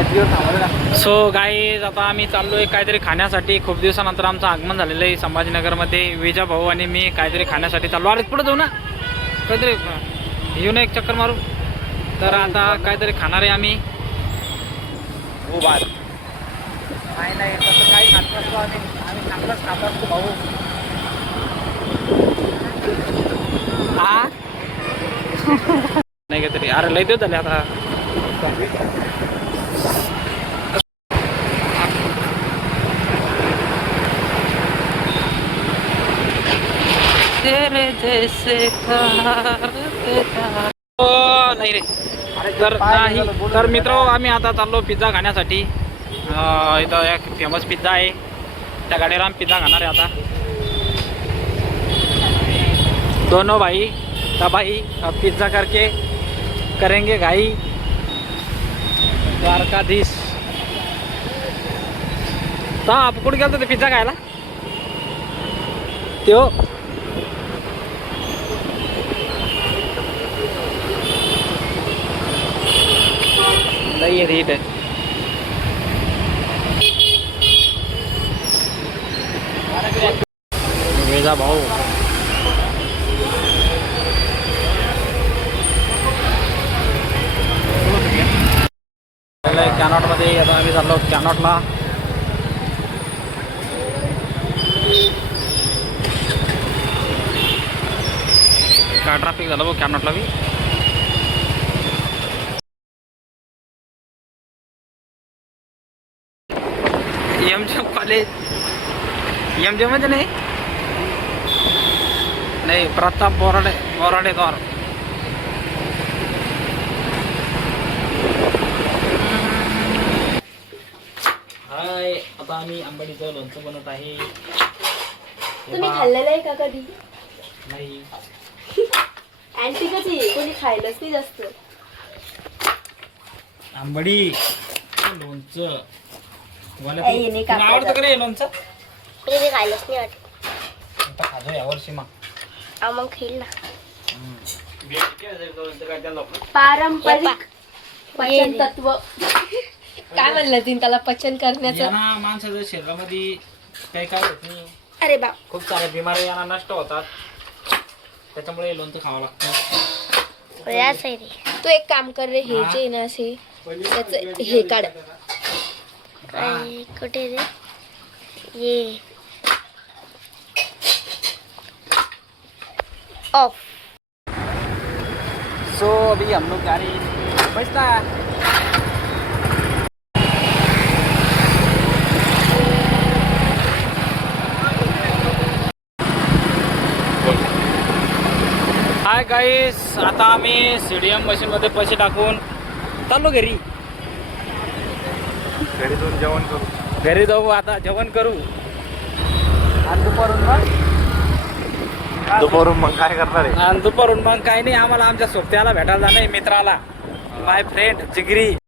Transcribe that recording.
So guys आता आम्ही चाललोय काहीतरी खाण्यासाठी. खूप दिवसानंतर आमचं आगमन झालेलं आहे संभाजीनगरमध्ये. विजा भाऊ आणि मी काहीतरी खाण्यासाठी चाललो. अरे पुढे जाऊ ना, काहीतरी येऊ ना, एक चक्कर मारू. तर आता काहीतरी खाणार आहे आम्ही. नाही तसं काही खात नसतो आम्ही चांगलंच खात असतो भाऊ. हा नाही काहीतरी. अरे लय दिवस झाले आता. नाही रे. तर मित्र आम्ही आता चाललो पिझ्झा खाण्यासाठी. इथं एक फेमस पिझ्झा आहे, त्या गाडीला आम्ही पिझ्झा खाणार आहे आता. दोनों भाई भाई पिज़्ज़ा करके करेंगे घाई. द्वारकाधीश. तर आपण कुठे गेलो ते पिझ्झा खायला? त्यो लई रेट आहे. वेजा भाऊ कॅनॉटमध्ये. आता आम्ही चाललो कॅनॉटला. काय ट्रॅफिक झालं भाऊ कॅनॉटला बी. MJ college. एमजे मध्ये नाही प्रताप बोराडे द्वार. हाय, आता आम्ही आंबाडीचं लोणचं बनवत आहे. तुम्ही खाल्लेलं आहे का कधी? नाही. अँटिकच आहे, कोणी खायलाच नाही जास्त. आंबाडी लोणचं तुम्हाला आवडतं का रे लोणचं? कोणी खायलाच नाही वाटत. आता खाजो यावर्षी मग. मग खाईल ना. पारंपरिक पचन तत्व काय म्हणलं तीन त्याला, पचन करण्याचं. माणसाच्या शरीरामध्ये काही काय होत नाही. अरे बाप, खूप साऱ्या बिमारी यांना नष्ट होतात, त्याच्यामुळे लोणचं खावं लागतं. तू एक काम कर रे, हे जे ना असे त्याच हे काढ. कुठे रे ये ऑफ. सो अभी हम लोग जा रहे हैं बचता. हाय गाईस, आता आम्ही सीडीएम मशीनमध्ये पैसे टाकून चाललो घरी. घरी जाऊन जेवण करू. घरी जाऊ आता, जेवण करू. आणि दुपारून मग काय करणार आहे? दुपारून मग काही नाही, आम्हाला आमच्या सोबत्याला भेटायला जाणं आहे, मित्राला. माय फ्रेंड जिगरी.